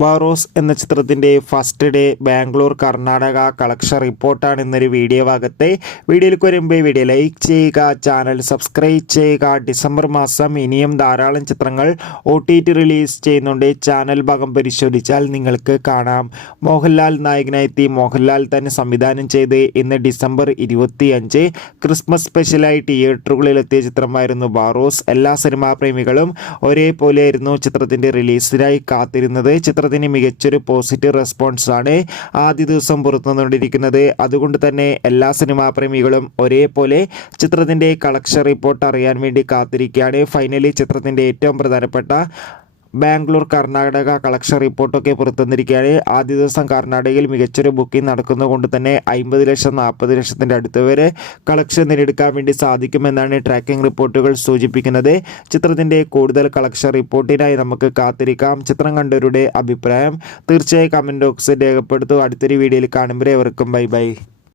വാറോസ് എന്ന ചിത്രത്തിൻ്റെ first day Bangalore Karnataka collection റിപ്പോർട്ടാണ് ഇന്നൊരു വീഡിയോ ഭാഗത്തെ. വീഡിയോയിലേക്ക് വരുമ്പോൾ വീഡിയോ ലൈക്ക് ചെയ്യുക, ചാനൽ സബ്സ്ക്രൈബ് ചെയ്യുക. ഡിസംബർ മാസം ഇനിയും ധാരാളം ചിത്രങ്ങൾ OTT റിലീസ് ചെയ്യുന്നുണ്ട്. ചാനൽ ഭാഗം പരിശോധിച്ചാൽ നിങ്ങൾക്ക് കാണാം. മോഹൻലാൽ നായകനായെത്തി മോഹൻലാൽ തന്നെ സംവിധാനം ചെയ്ത് ഇന്ന് ഡിസംബർ 25 ക്രിസ്മസ് സ്പെഷ്യലായി തിയേറ്ററുകളിലെത്തിയ ചിത്രമായിരുന്നു വാറോസ്. എല്ലാ സിനിമാ പ്രേമികളും ഒരേപോലെയായിരുന്നു ചിത്രത്തിൻ്റെ റിലീസിനായി കാത്തിരുന്നത്. ചിത്രത്തിന് മികച്ചൊരു പോസിറ്റീവ് റെസ്പോൺസ് ആണ് ആദ്യ ദിവസം പുറത്തുവന്നുകൊണ്ടിരിക്കുന്നത്. അതുകൊണ്ട് തന്നെ എല്ലാ സിനിമാ പ്രേമികളും ഒരേപോലെ ചിത്രത്തിൻ്റെ കളക്ഷൻ റിപ്പോർട്ട് അറിയാൻ വേണ്ടി കാത്തിരിക്കുകയാണ്. ഫൈനലി ചിത്രത്തിൻ്റെ ഏറ്റവും പ്രധാനപ്പെട്ട ബാംഗ്ലൂർ കർണാടക കളക്ഷൻ റിപ്പോർട്ടൊക്കെ പുറത്തുവന്നിരിക്കുകയാണ്. ആദ്യ ദിവസം കർണാടകയിൽ മികച്ചൊരു ബുക്കിംഗ് നടക്കുന്നതുകൊണ്ട് തന്നെ 50 ലക്ഷം 40 ലക്ഷത്തിൻ്റെ അടുത്ത് വരെ കളക്ഷൻ നേടിയെടുക്കാൻ വേണ്ടി സാധിക്കുമെന്നാണ് ട്രാക്കിംഗ് റിപ്പോർട്ടുകൾ സൂചിപ്പിക്കുന്നത്. ചിത്രത്തിൻ്റെ കൂടുതൽ കളക്ഷൻ റിപ്പോർട്ടിനായി നമുക്ക് കാത്തിരിക്കാം. ചിത്രം കണ്ടവരുടെ അഭിപ്രായം തീർച്ചയായും കമൻറ്റ് ബോക്സിൽ രേഖപ്പെടുത്തും. അടുത്തൊരു വീഡിയോയിൽ കാണുമ്പോൾ എവർക്കും ബൈ ബൈ.